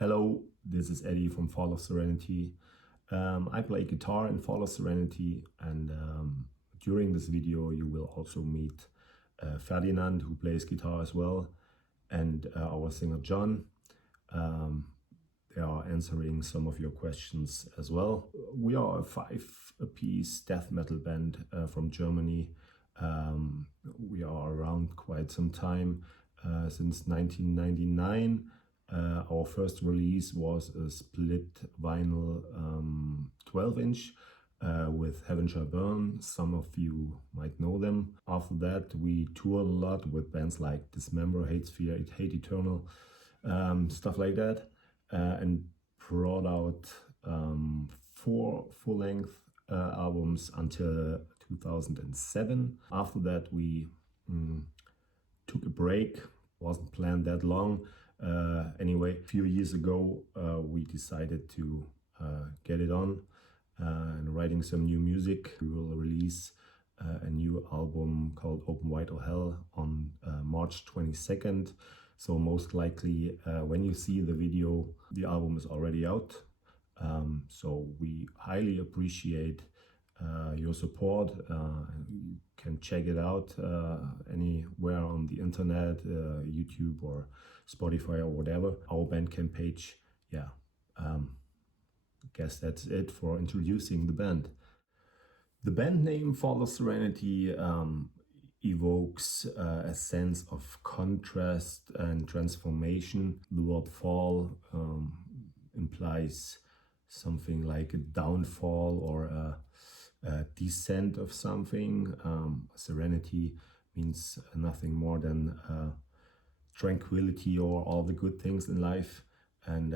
Hello, this is Eddie from Fall of Serenity. I play guitar in Fall of Serenity, and during this video, you will also meet Ferdinand, who plays guitar as well, and our singer John. They are answering some of your questions as well. We are a five-piece death metal band from Germany. We are around quite some time, since 1999. Our first release was a split vinyl 12-inch with Heaven Shall Burn. Some of you might know them. After that, we toured a lot with bands like Dismember, Hate Sphere, Hate Eternal, stuff like that, and brought out four full-length albums until 2007. After that, we took a break. Wasn't planned that long. Anyway, a few years ago, we decided to get it on and writing some new music. We will release a new album called Open Wide or Hell on March 22nd. So most likely, when you see the video, the album is already out. So we highly appreciate your support. You can check it out anywhere on the internet, YouTube or Spotify or whatever. Our Bandcamp page. Yeah, guess that's it for introducing the band. The band name Fall of Serenity evokes a sense of contrast and transformation. The word fall implies something like a downfall or a descent of something. Serenity means nothing more than tranquility or all the good things in life, and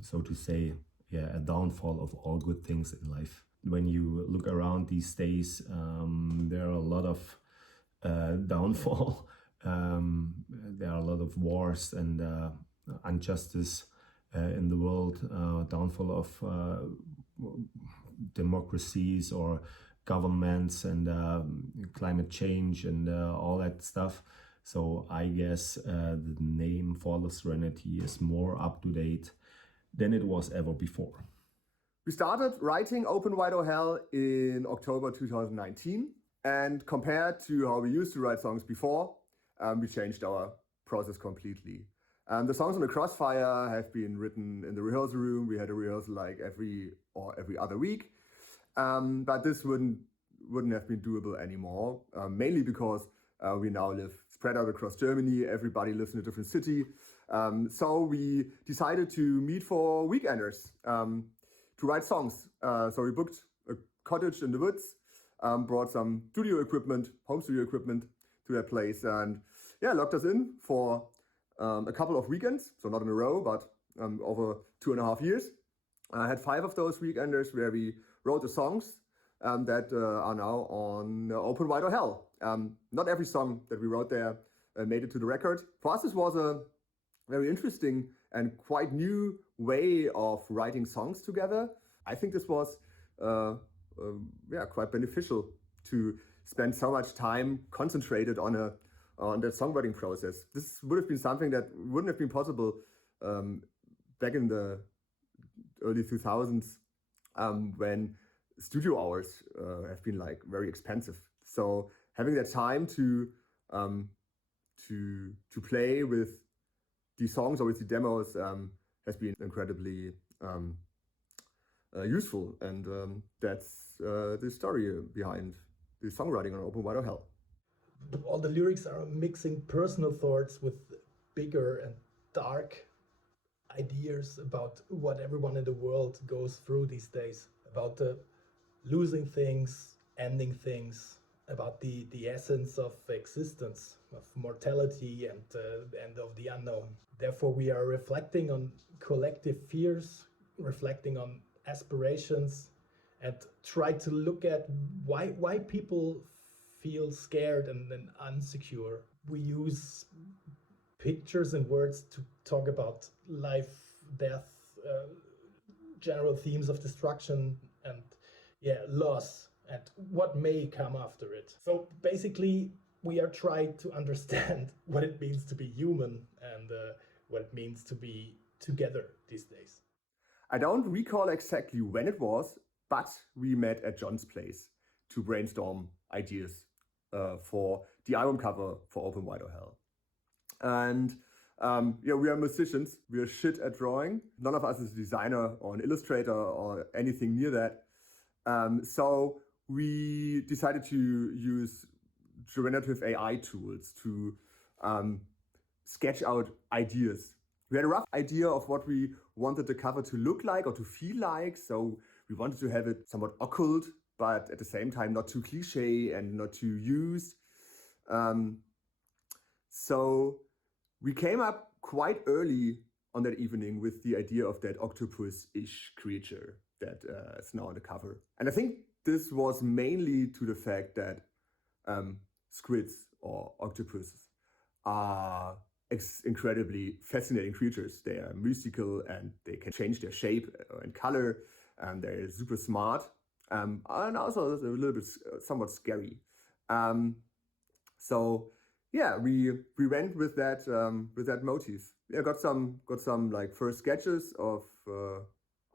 so to say, yeah, a downfall of all good things in life. When you look around these days, there are a lot of downfall. There are a lot of wars and injustice in the world, downfall of democracies or governments and climate change and all that stuff. So I guess the name Fall of Serenity is more up to date than it was ever before. We started writing Open Wide or Hell in October 2019, and compared to how we used to write songs before, we changed our process completely. The songs on the Crossfire have been written in the rehearsal room. We had a rehearsal like every other week, but this wouldn't have been doable anymore. Mainly because we now live spread out across Germany. Everybody lives in a different city, so we decided to meet for weekenders to write songs. So we booked a cottage in the woods, brought some home studio equipment to that place, and yeah, locked us in for a couple of weekends, so not in a row, but over 2.5 years. I had 5 of those weekenders where we wrote the songs that are now on Open Wide or Hell. Not every song that we wrote there made it to the record. For us, this was a very interesting and quite new way of writing songs together. I think this was quite beneficial to spend so much time concentrated on the songwriting process. This would have been something that wouldn't have been possible back in the early 2000s when studio hours have been like very expensive. So having that time to play with the songs or with the demos has been incredibly useful, and that's the story behind the songwriting on Open Wide or Hell. All the lyrics are mixing personal thoughts with bigger and dark ideas about what everyone in the world goes through these days, about losing things, ending things, about the essence of existence, of mortality and of the unknown. Therefore, we are reflecting on collective fears, reflecting on aspirations, and try to look at why people feel scared and insecure. We use pictures and words to talk about life, death, general themes of destruction and loss and what may come after it. So basically, we are trying to understand what it means to be human and what it means to be together these days? I don't recall exactly when it was, but we met at John's place to brainstorm ideas for the album cover for Open Wide or Hell. And yeah, we are musicians. We are shit at drawing. None of us is a designer or an illustrator or anything near that. So we decided to use generative AI tools to sketch out ideas. We had a rough idea of what we wanted the cover to look like or to feel like. So we wanted to have it somewhat occult, but at the same time not too cliche and not too used. So we came up quite early on that evening with the idea of that octopus-ish creature that is now on the cover. And I think this was mainly to the fact that squids or octopuses are incredibly fascinating creatures. They are mystical and they can change their shape and color. They're super smart and also a little bit somewhat scary. So yeah, we went with that motif. Yeah, got some like first sketches of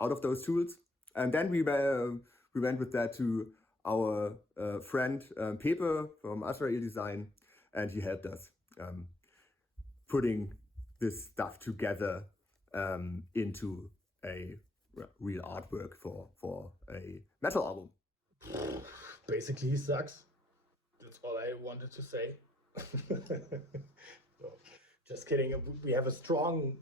out of those tools, and then we went with that to our friend Pepe from Azrael Design, and he helped us putting this stuff together into a real artwork for a metal album. Basically, he sucks. That's all I wanted to say. No, just kidding. We have a strong,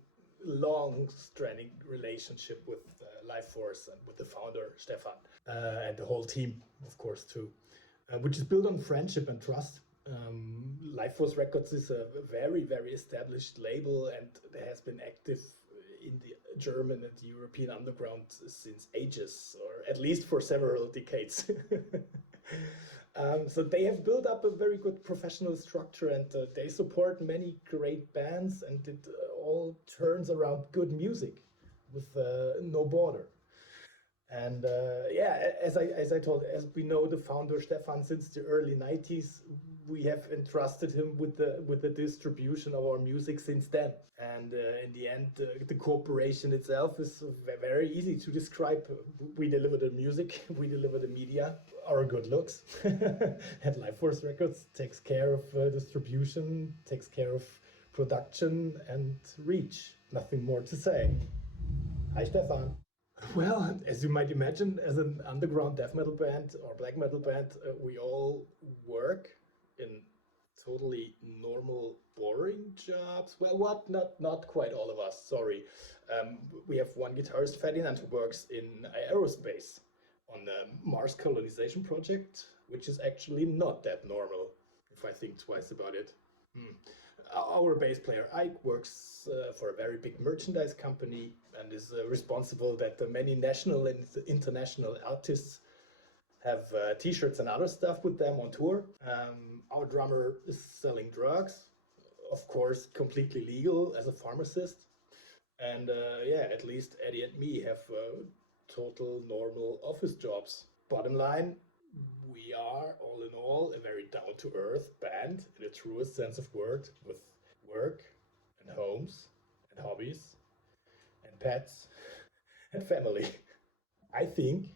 long-standing relationship with Life Force and with the founder, Stefan, and the whole team, of course, too, which is built on friendship and trust. Life Force Records is a very, very established label and has been active in the German and the European underground since ages, or at least for several decades. So they have built up a very good professional structure, and they support many great bands, and it all turns around good music with no border. And yeah, as we know the founder Stefan since the early 90s, we have entrusted him with the distribution of our music since then. And in the end, the corporation itself is very easy to describe. We deliver the music, we deliver the media, our good looks. And Life Force Records takes care of distribution, takes care of production and reach. Nothing more to say. Hi, Stefan. Well, as you might imagine, as an underground death metal band or black metal band, we all work in totally normal, boring jobs. Well, what? Not quite all of us, sorry. We have one guitarist, Ferdinand, who works in aerospace on the Mars colonization project, which is actually not that normal, if I think twice about it. Our bass player Ike works for a very big merchandise company and is responsible that many national and international artists have t-shirts and other stuff with them on tour. Our drummer is selling drugs, of course, completely legal as a pharmacist. And yeah, at least Eddie and me have total normal office jobs. Bottom line, we are, all in all, a very down-to-earth band in the truest sense of word, with work and homes and hobbies and pets and family. I think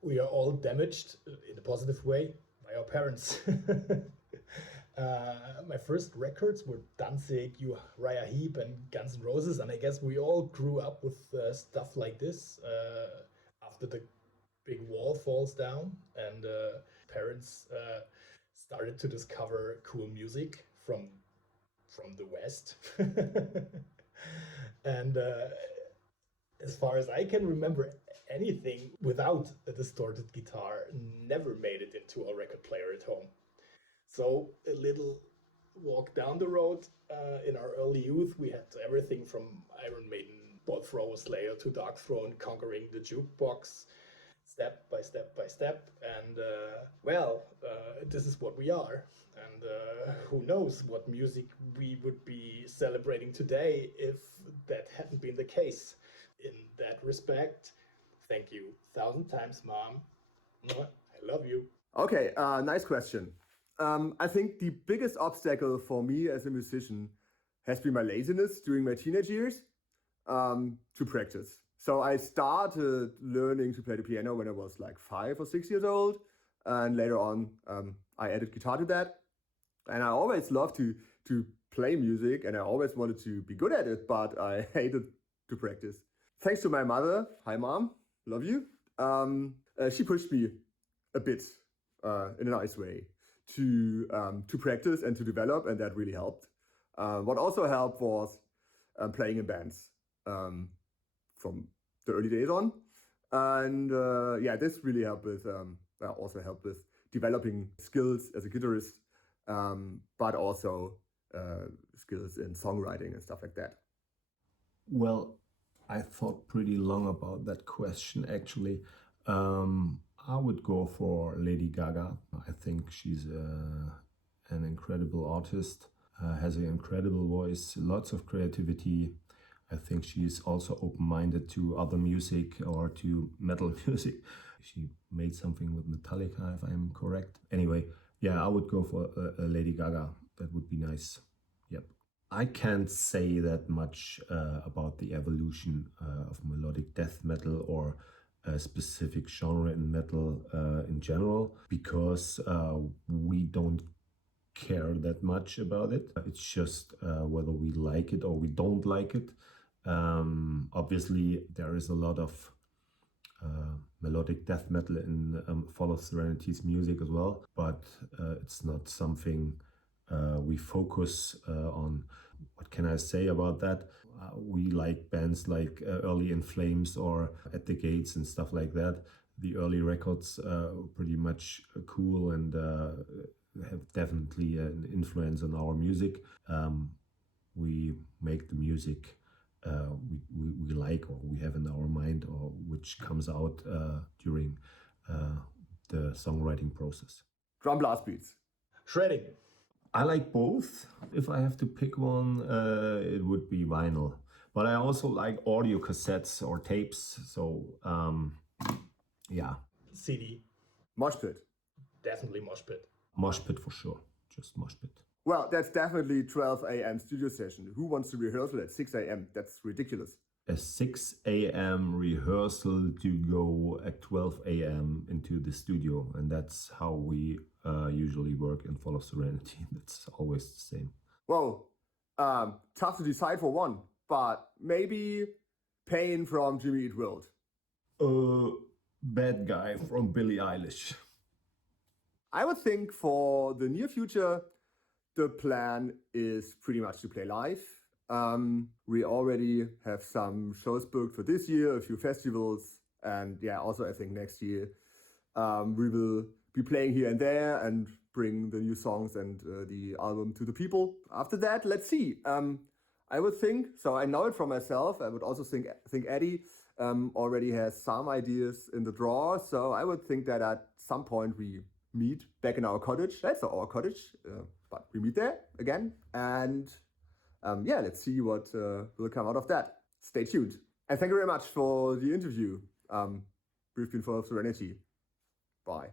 we are all damaged in a positive way by our parents. My first records were Danzig, Uriah Heep, and Guns N' Roses, and I guess we all grew up with stuff like this after the big wall falls down, and parents started to discover cool music from the West. And as far as I can remember, anything without a distorted guitar never made it into a record player at home. So a little walk down the road in our early youth, we had everything from Iron Maiden, Bolt Thrower, Slayer to Dark Throne, conquering the jukebox step by step by step. And well, this is what we are. And who knows what music we would be celebrating today if that hadn't been the case. In that respect, thank you 1,000 times, Mom. I love you. Okay, nice question. I think the biggest obstacle for me as a musician has been my laziness during my teenage years. to practice. So I started learning to play the piano when I was like 5 or 6 years old. And later on, I added guitar to that. And I always loved to play music, and I always wanted to be good at it, but I hated to practice. Thanks to my mother, hi mom, love you. She pushed me a bit in a nice way to practice and to develop, and that really helped. What also helped was playing in bands from the early days on, and yeah, this really helped with also helped with developing skills as a guitarist, but also skills in songwriting and stuff like that. Well, I thought pretty long about that question actually. I would go for Lady Gaga. I think she's an incredible artist, has an incredible voice, lots of creativity. I think she's also open-minded to other music or to metal music. She made something with Metallica, if I'm correct. Anyway, yeah, I would go for Lady Gaga. That would be nice. Yep. I can't say that much about the evolution of melodic death metal or a specific genre in metal in general, because we don't care that much about it. It's just whether we like it or we don't like it. Obviously, there is a lot of melodic death metal in Fall of Serenity's music as well, but it's not something we focus on. What can I say about that? We like bands like Early in Flames or At the Gates and stuff like that. The early records were pretty much cool and have definitely an influence on our music. We make the music we like or we have in our mind, or which comes out during the songwriting process. Drum blast beats. Shredding. I like both. If I have to pick one, it would be vinyl. But I also like audio cassettes or tapes. So, yeah. CD. Mosh pit. Definitely mosh pit. Mosh pit for sure. Just mosh pit. Well, that's definitely 12 a.m. studio session. Who wants to rehearsal at 6 a.m.? That's ridiculous. A 6 a.m. rehearsal to go at 12 a.m. into the studio. And that's how we usually work in Fall of Serenity. That's always the same. Well, tough to decide for one, but maybe Pain from Jimmy Eat World. Bad Guy from Billie Eilish. I would think for the near future, the plan is pretty much to play live. We already have some shows booked for this year, a few festivals, and yeah, also I think next year we will be playing here and there and bring the new songs and the album to the people. After that, let's see. I would think, so I know it from myself, I would also think Eddie already has some ideas in the drawer, so I would think that at some point we meet back in our cottage. That's our cottage, but we meet there again, and yeah, let's see what will come out of that. Stay tuned. And thank you very much for the interview. We've been Fall of Serenity. Bye.